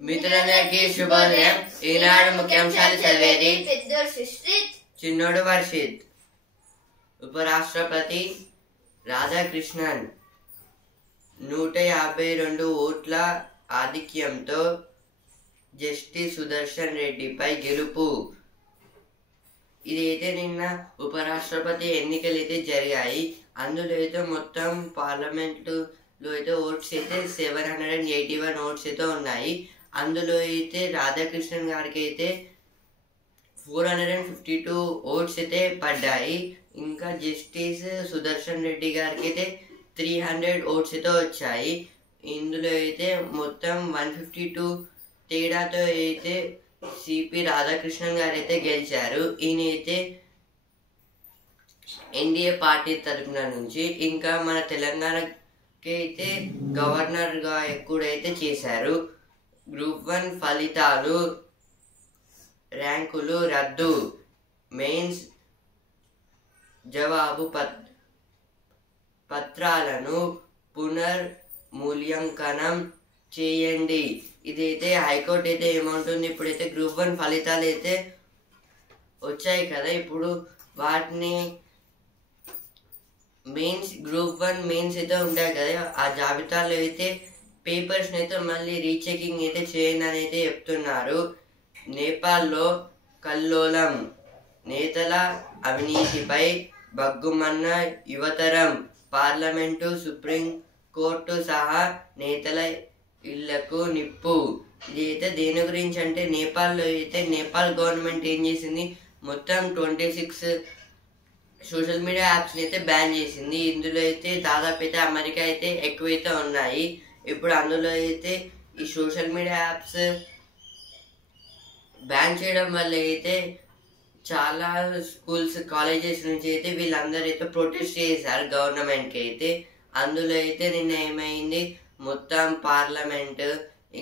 మిత్రులందరికీ శుభోదయం. ఈనాడు ముఖ్యాంశాలు చదివేది చిన్నోడు వర్షిత్. ఉపరాష్ట్రపతి రాధాకృష్ణన్ 152 ఓట్ల ఆధిక్యంతో జస్టిస్ సుదర్శన్ రెడ్డిపై గెలుపు. ఇదైతే నిన్న ఉపరాష్ట్రపతి ఎన్నికలు అయితే జరిగాయి. అందులో అయితే మొత్తం పార్లమెంటులో అయితే ఓట్స్ అయితే 781 ఓట్స్ అయితే ఉన్నాయి. అందులో అయితే రాధాకృష్ణన్ గారికి అయితే 452 ఓట్స్ అయితే పడ్డాయి. ఇంకా జస్టిస్ సుదర్శన్ రెడ్డి గారికి అయితే 300 ఓట్స్ అయితే వచ్చాయి. ఇందులో అయితే మొత్తం 152 తేడాతో అయితే సిపి రాధాకృష్ణన్ గారు అయితే గెలిచారు. ఈయన అయితే ఎన్డీఏ పార్టీ తరఫున నుంచి. ఇంకా మన తెలంగాణకి అయితే గవర్నర్గా కూడా అయితే చేశారు. గ్రూప్ 1 ఫలితాలు ర్యాంకులు రద్దు. మెయిన్స్ జవాబు పత్రాలను పునర్మూల్యాంకనం చేయండి. ఇదైతే హైకోర్టు అయితే ఏమంటుంది, ఇప్పుడైతే గ్రూప్ 1 ఫలితాలు అయితే వచ్చాయి కదా, ఇప్పుడు వాటిని మెయిన్స్ గ్రూప్ 1 మెయిన్స్ అయితే ఉంటాయి కదా, ఆ జాబితాలో అయితే పేపర్స్ అయితే మళ్ళీ రీచెకింగ్ అయితే చేయండి అని అయితే చెప్తున్నారు. నేపాల్లో కల్లోలం. నేతల అవినీతిపై బగ్గుమన్న యువతరం. పార్లమెంటు సుప్రీం కోర్టు సహా నేతల ఇళ్లకు నిప్పు. ఇది అయితే దేని గురించి అంటే, నేపాల్లో అయితే నేపాల్ గవర్నమెంట్ ఏం చేసింది, మొత్తం 26 సోషల్ మీడియా యాప్స్ని అయితే బ్యాన్ చేసింది. ఇందులో అయితే దాదాపు అయితే అమెరికా అయితే ఎక్కువైతే ఉన్నాయి. ఇప్పుడు అందులో అయితే ఈ సోషల్ మీడియా యాప్స్ బ్యాన్ చేయడం వల్ల అయితే చాలా స్కూల్స్ కాలేజెస్ నుంచి అయితే వీళ్ళందరూ అయితే ప్రొటెస్ట్ చేశారు గవర్నమెంట్కి అయితే. అందులో అయితే నిన్న ఏమైంది, మొత్తం పార్లమెంట్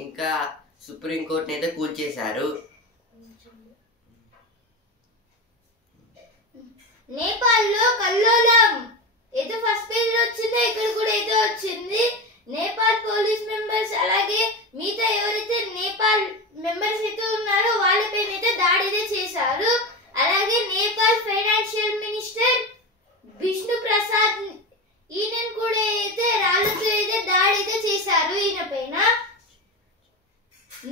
ఇంకా సుప్రీంకోర్టుని అయితే కూల్చేశారు. నేపాల్లో కల్లోలం ఏదో ఫస్ట్ పేజ్ లో వచ్చిందో ఇక్కడ కూడా ఏదో వచ్చింది. నేపాల్ పోలీస్ మెంబర్స్ అలాగే మిగతా ఎవరైతే నేపాల్ మెంబర్స్ అయితే ఉన్నారో వాళ్ళపైన అయితే దాడి అయితే చేశారు. అలాగే నేపాల్ ఫైనాన్షియల్ మినిస్టర్ విష్ణు ప్రసాద్ ఈయన కూడా అయితే రాళ్లతో అయితే దాడి అయితే చేశారు ఈయన పైన.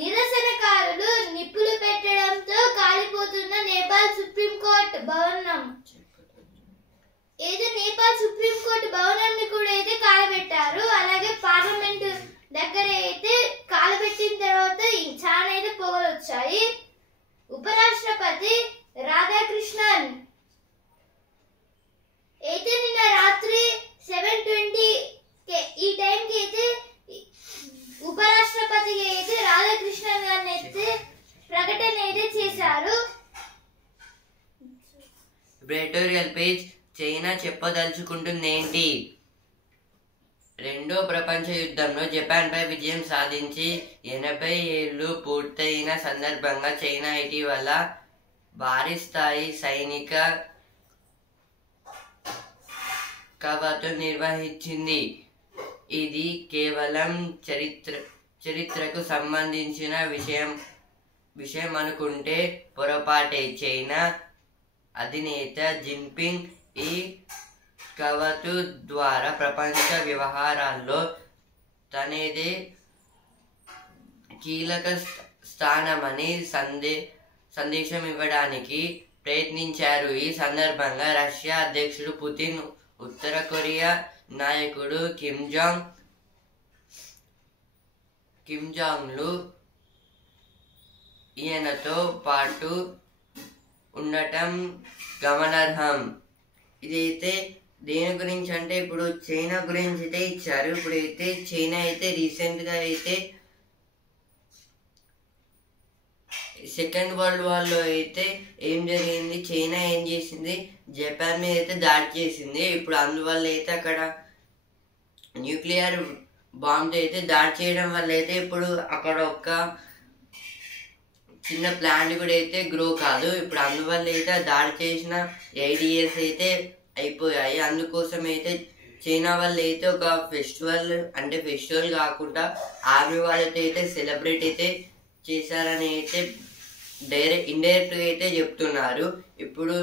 నిరసనకారులు నిప్పులు పెట్టడంతో కాలిపోతున్న నేపాల్ సుప్రీంకోర్టు భవనం. ఏదో నేపాల్ సుప్రీంకోర్టు భవనాన్ని కూడా అయితే కాలబెట్టారు. అలాగే పార్లమెంట్ దగ్గర అయితే కాలబెట్టిన తర్వాత చాలా అయితే పొగలు వచ్చాయి. ఉపరాష్ట్రపతి రాధాకృష్ణన్ అయితే నిన్న రాత్రి 7:20 ఈ టైంకి అయితే ఉపరాష్ట్రపతి అయితే రాధాకృష్ణన్ గారిని అయితే ప్రకటన అయితే చేశారు. Editorial page. చైనా చెప్పదలుచుకుంటుంది ఏంటి? రెండో ప్రపంచ యుద్ధంలో జపాన్పై విజయం సాధించి 80 ఏళ్లు పూర్తయిన సందర్భంగా చైనా ఇటీవల భారీ స్థాయి సైనిక కవాతు నిర్వహించింది. ఇది కేవలం చరిత్రకు సంబంధించిన విషయం అనుకుంటే పొరపాటే. చైనా అధినేత జిన్పింగ్ ఈ కవాతు ద్వారా ప్రపంచ వ్యవహారాల్లో తనేదే కీలక స్థానమని సందేశం ఇవ్వడానికి ప్రయత్నించారు. ఈ సందర్భంగా రష్యా అధ్యక్షుడు పుతిన్, ఉత్తర కొరియా నాయకుడు కిమ్ జాంగ్లు ఈయనతో పాటు ఉండటం గమనార్హం. ఇదైతే దేని గురించి అంటే, ఇప్పుడు చైనా గురించి అయితే ఇచ్చారు. ఇప్పుడైతే చైనా అయితే రీసెంట్గా అయితే సెకండ్ వరల్డ్ వార్లో అయితే ఏం జరిగింది, చైనా ఏం చేసింది, జపాన్ మీద అయితే దాడి చేసింది. ఇప్పుడు అందువల్ల అయితే అక్కడ న్యూక్లియర్ బాంబ్ అయితే దాడి చేయడం వల్ల అయితే ఇప్పుడు అక్కడ ఒక చిన్న ప్లాంట్ కూడా అయితే గ్రో కాదు. ఇప్పుడు అందువల్ల అయితే దాడి చేసిన 8 years అయితే అయిపోయాయి. అందుకోసం అయితే చైనా వాళ్ళు అయితే ఒక ఫెస్టివల్ కాకుండా ఆర్మీ వాళ్ళతో అయితే సెలబ్రేట్ అయితే చేశారని అయితే ఇండైరెక్ట్గా అయితే చెప్తున్నారు. ఇప్పుడు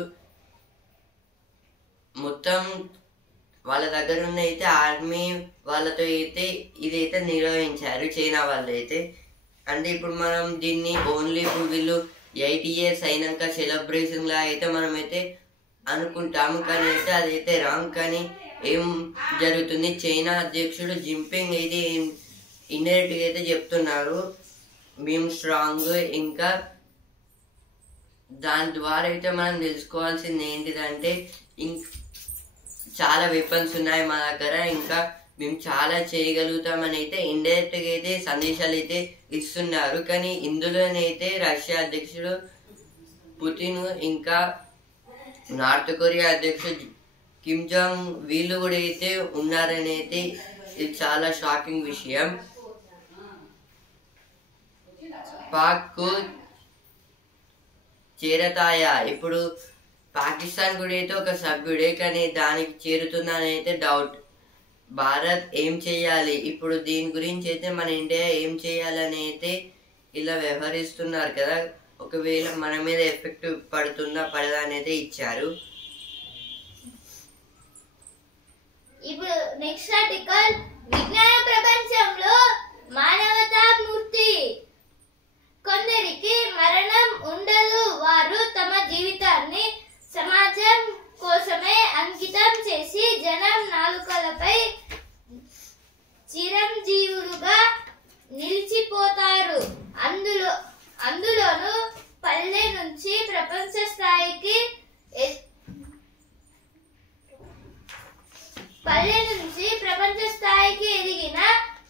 మొత్తం వాళ్ళ దగ్గర ఉన్న అయితే ఆర్మీ వాళ్ళతో అయితే ఇదైతే నిర్వహించారు చైనా వాళ్ళు అయితే. అంటే ఇప్పుడు మనం దీన్ని ఓన్లీ ఇప్పుడు వీళ్ళు 8 years అయినాక సెలబ్రేషన్ లా అయితే మనమైతే అనుకుంటాము, కానీ అయితే అదైతే రాంగ్. కానీ ఏం జరుగుతుంది, చైనా అధ్యక్షుడు జింపింగ్ అయితే ఇండైరెక్ట్గా అయితే చెప్తున్నారు మేము స్ట్రాంగ్. ఇంకా దాని ద్వారా అయితే మనం తెలుసుకోవాల్సింది ఏంటిదంటే చాలా వెపన్స్ ఉన్నాయి మా దగ్గర, ఇంకా మేము చాలా చేయగలుగుతామని అయితే ఇండైరెక్ట్గా అయితే సందేశాలు అయితే ఇస్తున్నారు. కానీ ఇందులోనైతే రష్యా అధ్యక్షుడు పుతిన్ ఇంకా నార్త్ కొరియా అధ్యక్షుడు కిమ్ జాంగ్ వీళ్ళు కూడా అయితే ఉన్నారని అయితే ఇది చాలా షాకింగ్ విషయం. పాక్ చేరతాయా, ఇప్పుడు పాకిస్తాన్ కూడా అయితే ఒక సభ్యుడే, కానీ దానికి చేరుతుందని అయితే డౌట్. భారత్ ఏం చేయాలి ఇప్పుడు దీని గురించి అయితే మన ఇండియా ఏం చేయాలని అయితే ఇలా వ్యవహరిస్తున్నారు కదా, ఒకవేళ మన మీద ఎఫెక్ట్ పడుతుందా పడదా అనేది ఇచ్చారు. ఇప్పుడు నెక్స్ట్ ఆర్టికల్, విజ్ఞాన ప్రపంచంలో మానవతా మూర్తి. కొందరికి మరణం ఉండదు, వారు తమ జీవితాన్ని సమాజం కోసమే అంకితం చేసి జనం నాలుకలపై చిరంజీవులుగా నిలిచిపోతారు. అందులోనూ పల్లె నుంచి ప్రపంచ స్థాయికి ఎదిగిన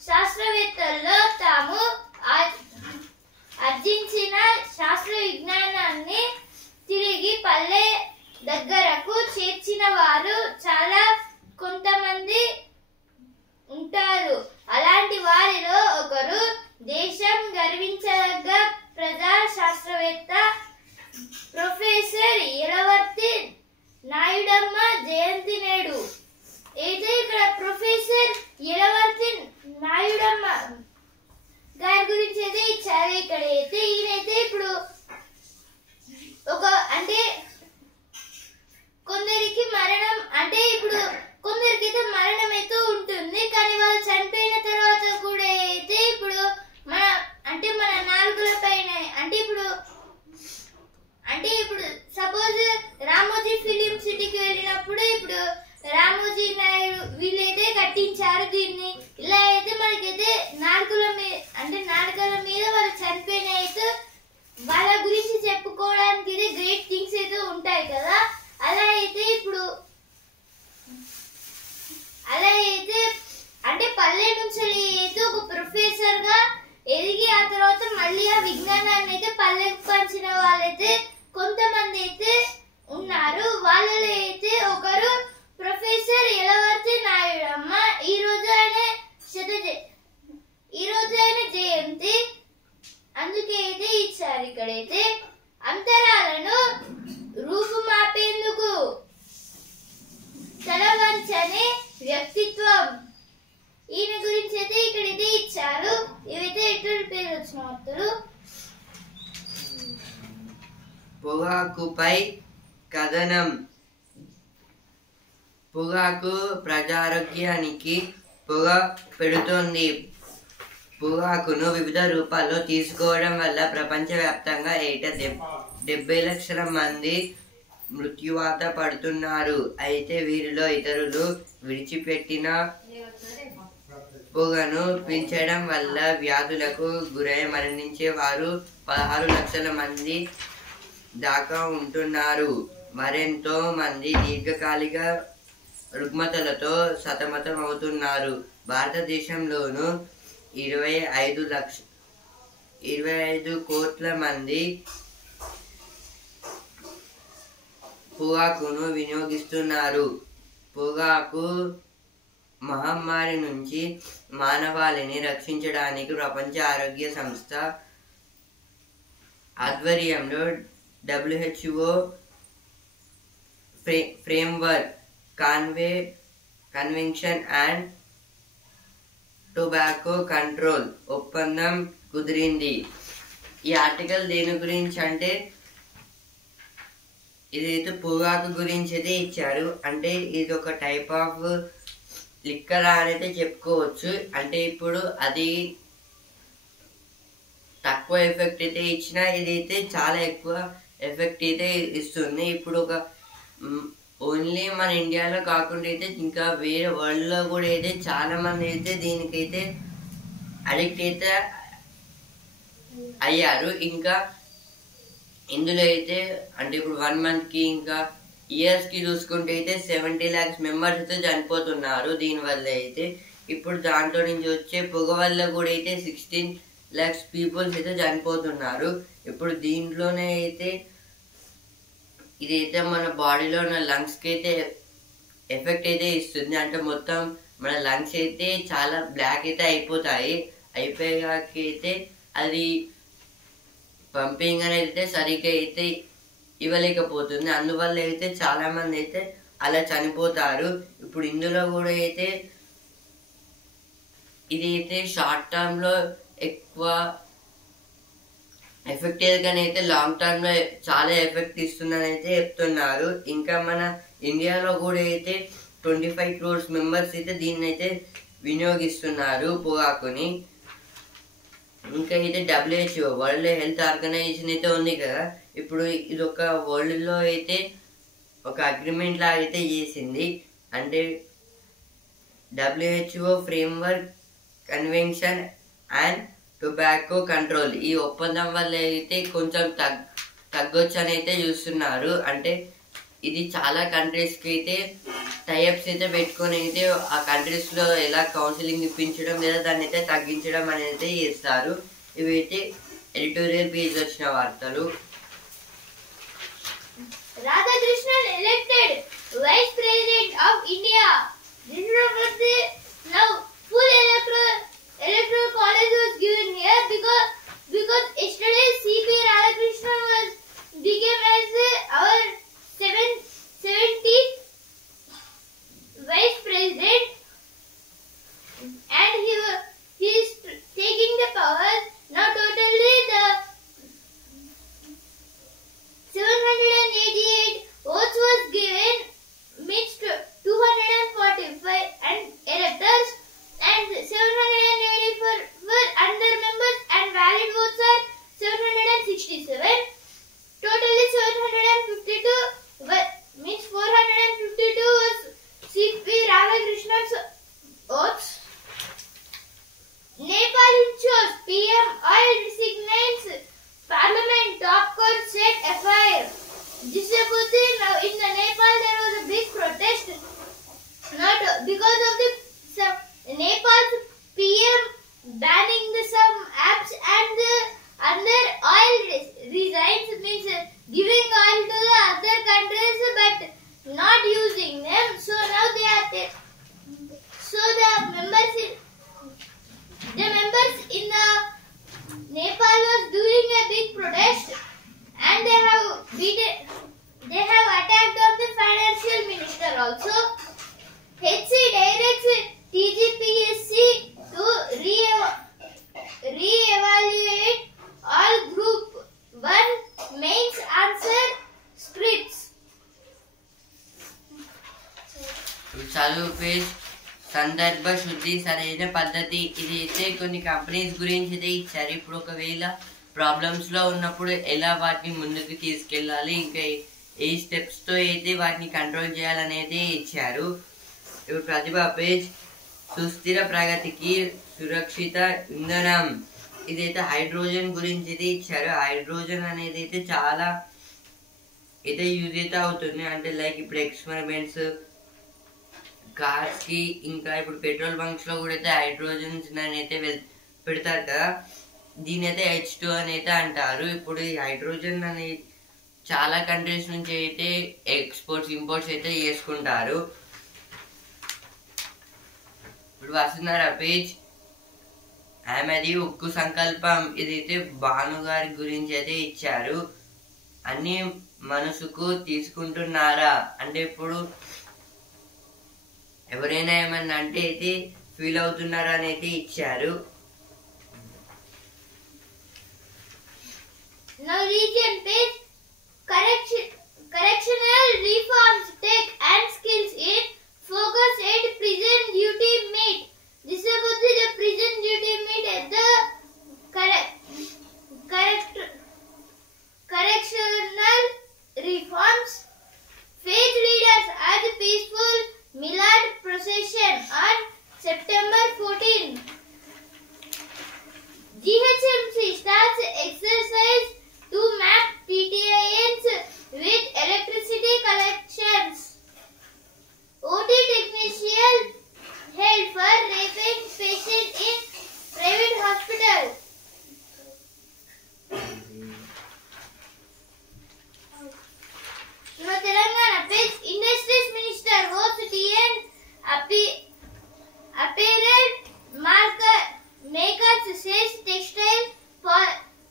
శాస్త్రవేత్తల్లో తాము ఆర్జించిన శాస్త్ర విజ్ఞానాన్ని తిరిగి పల్లె దగ్గరకు చేర్చిన వారు చాలా కొంతమంది ఉంటారు. అలాంటి వారిలో ఒకరు దేశం గర్వించదగ్గ ప్రజా శాస్త్రవేత్త ప్రొఫెసర్ యలవర్తి నాయుడమ్మ జయంతి నేడు. అయితే ఇక్కడ ప్రొఫెసర్ యలవర్తి నాయుడమ్మ గారి గురించి అయితే ఇచ్చారు. ఇక్కడ అయితే ఈయనైతే ఇప్పుడు ఒక అంటే కొందరికి మరణం అంటే ఇప్పుడు కొందరికైతే మరణం అయితే ఉంటుంది, కానీ వాళ్ళు చనిపోయిన తర్వాత కూడా అయితే ఇప్పుడు మన నాలుగుల పైన అంటే ఇప్పుడు సపోజ్ రామోజీ ఫిలిం సిటీకి వెళ్ళినప్పుడు ఇప్పుడు రామోజీ నాయుడు వీళ్ళైతే కట్టించారు దీన్ని. ఇలా అయితే మనకైతే నాలుకల మీద వాళ్ళు చనిపోయిన అయితే వాళ్ళ గురించి చెప్పుకోవడానికి అయితే గ్రేట్ థింగ్స్ అయితే ఉంటాయి కదా. అలా అయితే అంటే పల్లె నుంచి అయితే ఒక ప్రొఫెసర్ గా ఎదిగి ఆ తర్వాత మళ్ళీ ఆ విజ్ఞానాన్ని అయితే పల్లెకు పంచిన వాళ్ళైతే కొంతమంది అయితే ఉన్నారు. వాళ్ళలో అయితే ఒకరు ప్రొఫెసర్ యలవర్తి నాయుడమ్మ. ఈ రోజు ఆయన జయంతి, అందుకే అయితే ఇచ్చారు. ఇక్కడైతే అంతరాలను రూపుమాపేందుకు తలవంచని వ్యక్తిత్వం, ఈయన గురించి అయితే ఇక్కడైతే ఇచ్చారు. ఇవైతే ఎటువంటి పేరు వచ్చిన వార్తలు. పొగాకుపై కథనం. పొగాకు ప్రజారోగ్యానికి పొగ పెడుతోంది. పొగాకును వివిధ రూపాల్లో తీసుకోవడం వల్ల ప్రపంచవ్యాప్తంగా ఏటా 70 లక్షల మంది మృత్యువాత పడుతున్నారు. అయితే వీరిలో ఇతరులు విడిచిపెట్టిన పొగను పీల్చడం వల్ల వ్యాధులకు గురై మరణించే వారు 16 లక్షల మంది దాకా ఉంటున్నారు. మరెంతో మంది దీర్ఘకాలిక రుగ్మతలతో సతమతం అవుతున్నారు. భారతదేశంలోనూ 25 కోట్ల మంది పొగాకును వినియోగిస్తున్నారు. పొగాకు మహమ్మారి నుంచి మానవాళిని రక్షించడానికి ప్రపంచ ఆరోగ్య సంస్థ ఆధ్వర్యంలో WHO framework convention and tobacco control ఒప్పందం కుదిరింది. ఈ ఆర్టికల్ దేని గురించి అంటే ఇదైతే పొగాకు గురించి అయితే ఇచ్చారు. అంటే ఇది ఒక టైప్ ఆఫ్ లిక్కర్ అని అయితే చెప్పుకోవచ్చు. అంటే ఇప్పుడు అది తక్కువ ఎఫెక్ట్ అయితే ఇచ్చినా ఇదైతే చాలా ఎక్కువ ఎఫెక్ట్ అయితే ఇస్తుంది. ఇప్పుడు ఒక ఓన్లీ మన ఇండియాలో కాకుండా అయితే ఇంకా వేరే వరల్డ్లో కూడా అయితే చాలా మంది అయితే దీనికైతే అడిక్ట్ అయితే అయ్యారు. ఇంకా ఇందులో అయితే అంటే ఇప్పుడు 1 monthకి ఇంకా ఇయర్స్కి చూసుకుంటే అయితే 70 lakhs మెంబర్స్ అయితే చనిపోతున్నారు దీనివల్ల అయితే. ఇప్పుడు దాంట్లో నుంచి వచ్చే పొగ వల్ల కూడా అయితే 16 lakhs పీపుల్స్ అయితే చనిపోతున్నారు. ఇప్పుడు దీంట్లోనే అయితే ఇదైతే మన బాడీలో ఉన్న లంగ్స్కి అయితే ఎఫెక్ట్ అయితే ఇస్తుంది. అంటే మొత్తం మన లంగ్స్ అయితే చాలా బ్లాక్ అయితే అయిపోయాకైతే అది పంపింగ్ అనేది అయితే సరిగ్గా అయితే ఇవ్వలేకపోతుంది. అందువల్ల అయితే చాలా మంది అయితే అలా చనిపోతారు. ఇప్పుడు ఇందులో కూడా అయితే ఇది అయితే షార్ట్ టర్మ్ లో ఎక్కువ ఎఫెక్ట్ కానీ అయితే లాంగ్ టర్మ్ లో చాలా ఎఫెక్ట్ ఇస్తుందని అయితే చెప్తున్నారు. ఇంకా మన ఇండియాలో కూడా అయితే 25 crores మెంబర్స్ అయితే దీన్ని అయితే వినియోగిస్తున్నారు పొగాకుని. ఇంకా అయితే WHO వరల్డ్ హెల్త్ ఆర్గనైజేషన్ అయితే ఉంది కదా, ఇప్పుడు ఇది ఒక వరల్డ్ లో అయితే ఒక అగ్రిమెంట్ లాగా అయితే చేసింది. అంటే WHO framework convention and tobacco control, ఈ ఒప్పందం వల్ల అయితే కొంచెం తగ్గొచ్చు అని అయితే చూస్తున్నారు. అంటే ఇది చాలా కంట్రీస్ కి అయితే టైప్స్ అయితే పెట్టుకొని అయితే ఆ కంట్రీస్ లో ఎలా కౌన్సిలింగ్ ఇప్పించడం లేదా దాన్ని అయితే తగ్గించడం అనేది చేస్తారు. ఇవైతే ఎడిటోరియల్ పేజ్ వచ్చిన వార్తలు. Radhakrishnan elected Vice President of India. This is what the now full electoral college was given here because yesterday C.P. Radhakrishnan became as our 70th Vice President, and he is taking the power now. Totally the 788 votes was given, means 245 and electors, and 784 were under members, and valid votes are 767. Totally 752 means 452 was C.P. Radhakrishnan's votes. Nepal ensures PM oil resignates Parliament top court set FIR. Now in the Nepal there was a big protest, not because of the Nepal's PM banning some apps and under oil resigns, means giving oil to the other countries but not using them. So now they are so the members in the Nepal was doing a big protest, and they have attacked on the financial minister also. HC directs TGPSC to re-evaluate all Group 1 mains answer scripts. చదువు page సందర్భ శుద్ధి సరైన పద్ధతి. ఇది అయితే కొన్ని companies గురించి అయితే ఇచ్చారు. ఇప్పుడు ఒకవేళ ప్రాబ్లమ్స్ లో ఉన్నప్పుడు ఎలా వాటిని ముందుకు తీసుకెళ్ళాలి, ఇంకా ఏ స్టెప్స్ తో అయితే వాటిని కంట్రోల్ చేయాలనేది ఇచ్చారు. ఇప్పుడు ప్రతిభ పేజ్ సుస్థిర ప్రగతికి సురక్షిత ఇంధనం. ఇదైతే హైడ్రోజన్ గురించి అయితే ఇచ్చారు. హైడ్రోజన్ అనేది అయితే చాలా అయితే యూజ్ అయితే అవుతుంది. అంటే లైక్ ఇప్పుడు ఎక్స్పెరిమెంట్స్ కార్స్ కి, ఇంకా ఇప్పుడు పెట్రోల్ బంక్స్ లో కూడా అయితే హైడ్రోజన్స్ అయితే పెడతారు కదా, దీని అయితే H2 అని అయితే అంటారు. ఇప్పుడు ఈ హైడ్రోజన్ అనేది చాలా కంట్రీస్ నుంచి అయితే ఎక్స్పోర్ట్స్ ఇంపోర్ట్స్ అయితే చేసుకుంటారు. ఇప్పుడు వస్తున్నారు పేజ్ ఆమెది ఉక్కు సంకల్పం. ఇదైతే భాను గారి గురించి అయితే ఇచ్చారు. అన్ని మనసుకు తీసుకుంటున్నారా, అంటే ఇప్పుడు ఎవరైనా ఏమన్నా అంటే అయితే ఫీల్ అవుతున్నారా అని అయితే ఇచ్చారు. Now region page. Correctional reforms, tech and skills in focus at prison duty meet. This is about the prison duty meet at the correctional reforms. Faith leaders at the peaceful Milad procession on September 14. GHMC starts exercise to map PTINs with electricity collections. OT technician held for raping patient in private hospital. Now Telangana page. Industries Minister hosts TN apparel makers says textile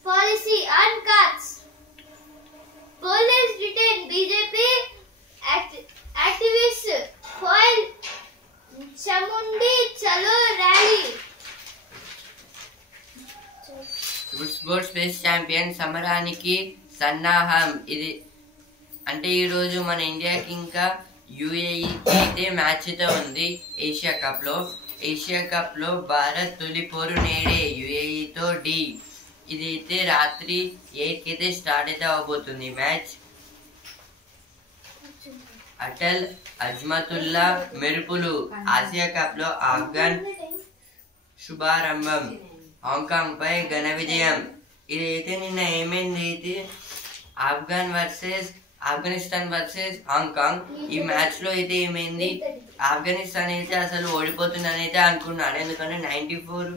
policy on cuts. Police detain BJP activists foil Chamundi Chalo rally. ఇప్పుడు sports space champion సమరానికి సన్నాహం. ఇది అంటే ఈరోజు మన ఇండియాకి ఇంకా యుఏఈకి అయితే match అయితే ఉంది ఏషియా కప్ లో భారత్ తొలి పోరు నేడే యుఏఈతో డి. ఇది అయితే రాత్రి 8 అయితే స్టార్ట్ అయితే అవబోతుంది మ్యాచ్. అటల్ అజ్మతుల్లా మెరుపులు. ఆసియా కప్ లో ఆఫ్ఘన్ శుభారంభం. హాంకాంగ్ పై ఘన విజయం. ఇదైతే నిన్న ఏమైంది అయితే ఆఫ్ఘనిస్తాన్ వర్సెస్ హాంకాంగ్. ఈ మ్యాచ్ లో అయితే ఏమైంది, ఆఫ్ఘనిస్తాన్ అయితే అసలు ఓడిపోతుందని అయితే అనుకున్నాను. ఎందుకంటే 94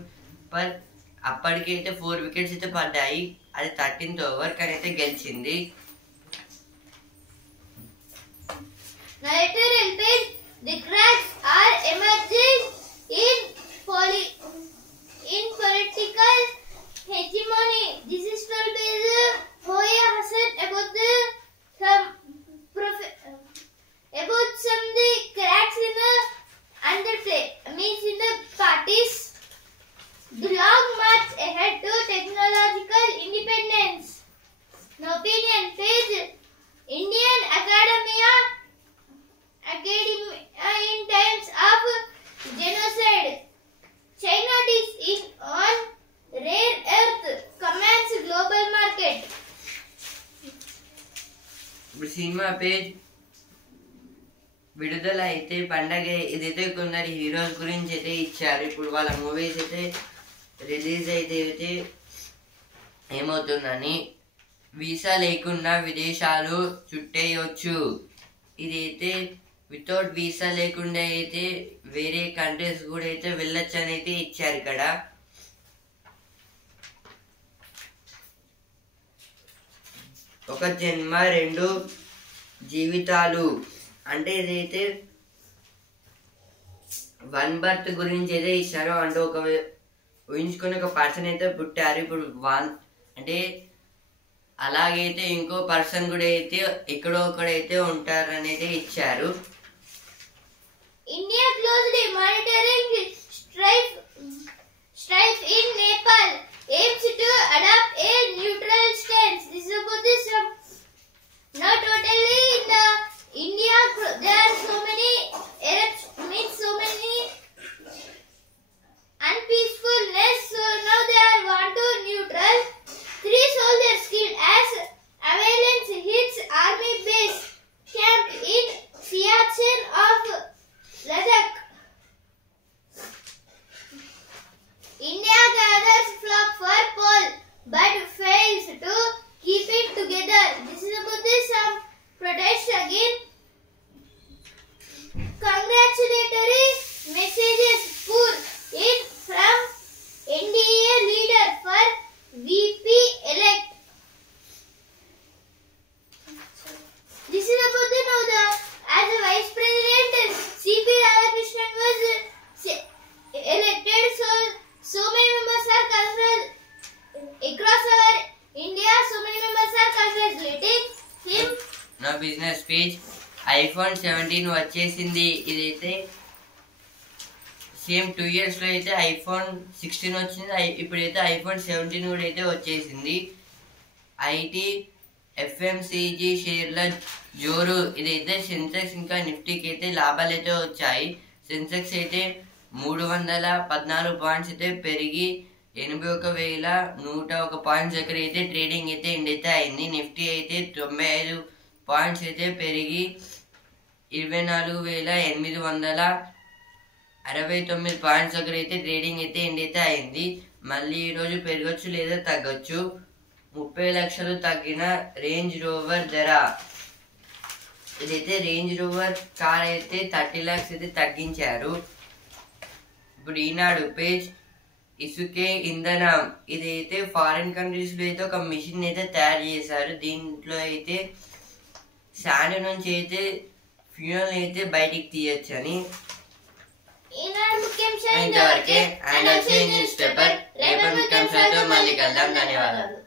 పర్ అప్పటికైతే 4 వికెట్స్ అయితే పడ్డాయి. అది 13th ఓవర్ కానీ అయితే గెలిచింది. The cracks are emerging in political hegemony. This is told by Hoya Hassan about some the cracks in the underplay means in the parties. The long march ahead to technological independence. Now opinion page. Indian Academia in times of genocide. China is in on rare earth commands global market. ఇప్పుడు cinema page. విడుదల అయితే పండగ. ఇదైతే కొందరు heroes గురించి అయితే ఇచ్చారు. ఇప్పుడు వాళ్ళ మూవీస్ అయితే రిలీజ్ అయితే ఏమవుతుందని. వీసా లేకుండా విదేశాలు చుట్టేయొచ్చు. ఇదైతే వితౌట్ వీసా లేకుండా అయితే వేరే కంట్రీస్ కూడా అయితే వెళ్ళొచ్చు అని అయితే ఇచ్చారు ఇక్కడ. ఒక జన్మ 2 జీవితాలు అంటే ఇదైతే 1 బర్త్ గురించి అయితే ఇచ్చారు. అంటే ఊహించుకొని ఒక పర్సన్ అయితే పుట్టారు. ఇప్పుడు 1 అంటే అలాగైతే ఇంకో పర్సన్ కూడా అయితే ఎక్కడో ఒకడైతే ఉంటారు అనేది ఇచ్చారు. India closely monitoring strife in Nepal, aims to adopt a neutral stance. This is about this. Not totally in the India. There are so many unpeacefulness. So now they are want to neutral. 3 soldiers killed as avalanche hits army base camp in Siachen of Ladakh. India gathers flock for poll but fails to keep it together. This is about this protest again. Congratulatory messages pour in from NDA leader for VP elect. This is about the as a vice president CP Radhakrishnan was elected. So many members are congratulating across our India. So many members are congratulating him. నా business page. iPhone 17 వచ్చేసింది. ఇదైతే same 2 years లో అయితే iPhone 16 వచ్చింది. ఇప్పుడైతే iPhone 17 కూడా అయితే వచ్చేసింది. ఐటీ ఎఫ్ఎంసీజీ షేర్ల జోరు. ఇదైతే సెన్సెక్స్ ఇంకా నిఫ్టీకి అయితే లాభాలు అయితే వచ్చాయి. సెన్సెక్స్ అయితే 314 పాయింట్స్ అయితే పెరిగి 81,101 పాయింట్స్ దగ్గర అయితే ట్రేడింగ్ అయితే ఎండ్ అయితే అయింది. నిఫ్టీ అయితే 95 పాయింట్స్ అయితే పెరిగి 24,869 పాయింట్స్ దగ్గర అయితే ట్రేడింగ్ అయితే ఎండ్ అయితే అయింది. మళ్ళీ ఈరోజు పెరగచ్చు లేదా తగ్గచ్చు. 30 లక్షలు తగ్గిన రేంజ్ రోవర్ ధర. ఇదైతే రేంజ్ రోవర్ కార్ అయితే 30 lakhs అయితే తగ్గించారు. ఇప్పుడు ఈనాడు పేజ్ ఇసుకే ఇంధనం. ఇదైతే ఫారిన్ కంట్రీస్ లో అయితే ఒక మిషన్ అయితే తయారు చేశారు. దీంట్లో అయితే శాండ్ నుంచి అయితే ఫ్యూయల్ అయితే బయటికి తీయచ్చు అని. ఈనాడు ముఖ్యాంశాలు ఇంతవరకే. అండ్ న్యూస్ పేపర్ రేపటి ముఖ్యాంశాలతో మళ్ళీ కలుద్దాం. ధన్యవాదాలు.